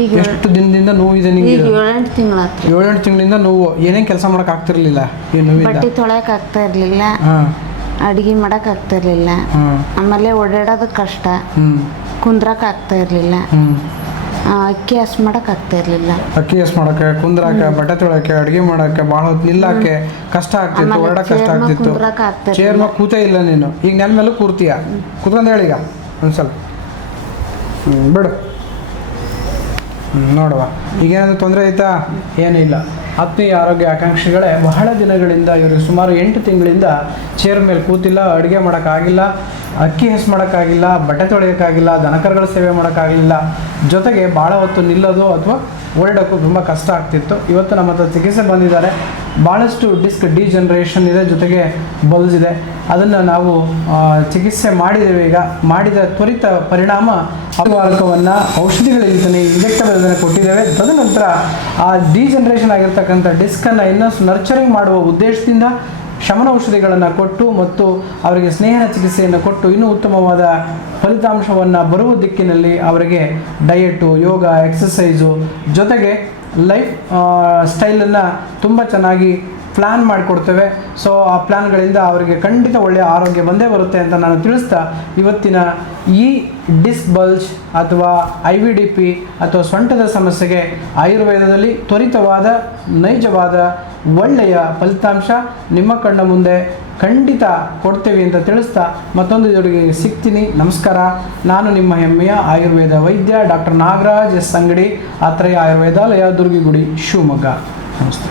ಈಗ ಎಷ್ಟು ದಿನದಿಂದ ನೋವು ಇದೆ ಈಗ ನಿಮಗೆ? 7-8 ತಿಂಗಳಾತ್ರಿ. 7-8 ತಿಂಗಳಿಂದ ನೋವು. ಏನೇನು ಕೆಲಸ ಮಾಡಕ್ ಆಗ್ತಿರ್ಲಿಲ್ಲ ಈ ನೋವಿಂದ? ಬಟ್ಟೆ ತೊಳೆಯಕ್ಕೆ ಆಗ್ತಾ ಇರಲಿಲ್ಲ, ಹಾಂ ಅಡುಗೆ ಮಾಡಕ್ಕೆ ಆಗ್ತಾ ಇರಲಿಲ್ಲ, ಹಾಂ ಆಮೇಲೆ ಓಡಾಡೋದು ಕಷ್ಟ, ಕುಂದ್ರಕ್ಕೆ ಆಗ್ತಾ ಇರಲಿಲ್ಲ, ಅಕ್ಕಿ ಹಸ್ ಮಾಡಕ್ಕೆ ಆಗ್ತಾ ಇರಲಿಲ್ಲ. ಅಕ್ಕಿ ಹಸ್ ಮಾಡಕ್ಕೆ, ಕುಂದ್ರಾಕೆ, ಬಟ್ಟೆ ತೊಳಕ್ಕೆ, ಅಡುಗೆ ಮಾಡಕ್ಕೆ, ಭಾಳ ಹೊತ್ತು ನಿಲ್ಲಕ್ಕೆ ಕಷ್ಟ ಆಗ್ತಿತ್ತು, ಹೊರಡಕ್ಕೆ ಕಷ್ಟ ಆಗ್ತಿತ್ತು. ಚೇರ್ ಮೇಲೆ ಕೂತೇ ಇಲ್ಲ ನೀನು. ಈಗ ನೆಲ ಮೇಲೂ ಕೂರ್ತೀಯ. ಕೂತ್ಕೊಂಡು ಹೇಳೀಗ ಒಂದ್ಸಲ. ಬಿಡು. ನೋಡುವ ಈಗೇನಾದರೂ ತೊಂದರೆ ಆಯ್ತಾ? ಏನೂ ಇಲ್ಲ. ಆತ್ಮೀಯ ಆರೋಗ್ಯ ಆಕಾಂಕ್ಷಿಗಳೇ, ಬಹಳ ದಿನಗಳಿಂದ ಇವರು ಸುಮಾರು 8 ತಿಂಗಳಿಂದ ಚೇರ್ ಮೇಲೆ ಕೂತಿಲ್ಲ, ಅಡುಗೆ ಮಾಡೋಕ್ಕಾಗಿಲ್ಲ, ಅಕ್ಕಿ ಹೆಸು ಮಾಡೋಕ್ಕಾಗಿಲ್ಲ, ಬಟ್ಟೆ ತೊಳೆಯೋಕ್ಕಾಗಿಲ್ಲ, ದನಕರುಗಳ ಸೇವೆ ಮಾಡೋಕ್ಕಾಗಲಿಲ್ಲ, ಜೊತೆಗೆ ಭಾಳ ಹೊತ್ತು ನಿಲ್ಲೋದು ಅಥವಾ ಓಡಾಡೋಕ್ಕೂ ತುಂಬ ಕಷ್ಟ ಆಗ್ತಿತ್ತು. ಇವತ್ತು ನಮ್ಮ ಹತ್ರ ಚಿಕಿತ್ಸೆ ಬಂದಿದ್ದಾರೆ. ಭಾಳಷ್ಟು ಡಿಸ್ಕ್ ಡಿಜನರೇಷನ್ ಇದೆ, ಜೊತೆಗೆ ಬಲ್ಸ್ ಇದೆ. ಅದನ್ನು ನಾವು ಚಿಕಿತ್ಸೆ ಮಾಡಿದ್ದೇವೆ. ಈಗ ಮಾಡಿದ ತ್ವರಿತ ಪರಿಣಾಮ ವಾರಕವನ್ನು ಔಷಧಿಗಳಿಂದಲೇ ಇಂಜೆಕ್ಟಬಲ್ ಇದನ್ನು ಕೊಟ್ಟಿದ್ದೇವೆ. ತದನಂತರ ಆ ಡಿಜನರೇಷನ್ ಆಗಿರ್ತಕ್ಕಂಥ ಡಿಸ್ಕನ್ನು ಇನ್ನಷ್ಟು ನರ್ಚರಿಂಗ್ ಮಾಡುವ ಉದ್ದೇಶದಿಂದ ಶಮನ ಔಷಧಿಗಳನ್ನು ಕೊಟ್ಟು ಮತ್ತು ಅವರಿಗೆ ಸ್ನೇಹ ಚಿಕಿತ್ಸೆಯನ್ನು ಕೊಟ್ಟು ಇನ್ನೂ ಉತ್ತಮವಾದ ಫಲಿತಾಂಶವನ್ನು ಬರುವ ದಿಕ್ಕಿನಲ್ಲಿ ಅವರಿಗೆ ಡಯಟು, ಯೋಗ, ಎಕ್ಸಸೈಸು ಜೊತೆಗೆ ಲೈಫ್ ಸ್ಟೈಲನ್ನು ತುಂಬ ಚೆನ್ನಾಗಿ ಪ್ಲ್ಯಾನ್ ಮಾಡಿಕೊಡ್ತೇವೆ. ಸೊ ಆ ಪ್ಲ್ಯಾನ್ಗಳಿಂದ ಅವರಿಗೆ ಖಂಡಿತ ಒಳ್ಳೆಯ ಆರೋಗ್ಯ ಬಂದೇ ಬರುತ್ತೆ ಅಂತ ನಾನು ತಿಳಿಸ್ತಾ, ಇವತ್ತಿನ ಈ ಡಿಸ್ಕ್ ಬಲ್ಜ್ ಅಥವಾ IVDP ಅಥವಾ ಸೊಂಟದ ಸಮಸ್ಯೆಗೆ ಆಯುರ್ವೇದದಲ್ಲಿ ತ್ವರಿತವಾದ, ನೈಜವಾದ, ಒಳ್ಳೆಯ ಫಲಿತಾಂಶ ನಿಮ್ಮ ಕಣ್ಣ ಮುಂದೆ ಖಂಡಿತ ಕೊಡ್ತೇವೆ ಅಂತ ತಿಳಿಸ್ತಾ ಮತ್ತೊಂದು ಜೋಡಿಗೆ ಸಿಗ್ತೀನಿ. ನಮಸ್ಕಾರ. ನಾನು ನಿಮ್ಮ ಹೆಮ್ಮೆಯ ಆಯುರ್ವೇದ ವೈದ್ಯ ಡಾಕ್ಟರ್ ನಾಗರಾಜ್ ಎಸ್ ಅಂಗಡಿ, ಆತ್ರೇಯ ಆಯುರ್ವೇದಾಲಯ, ದುರ್ಗಿಗುಡಿ, ಶಿವಮೊಗ್ಗ. ನಮಸ್ತೆ.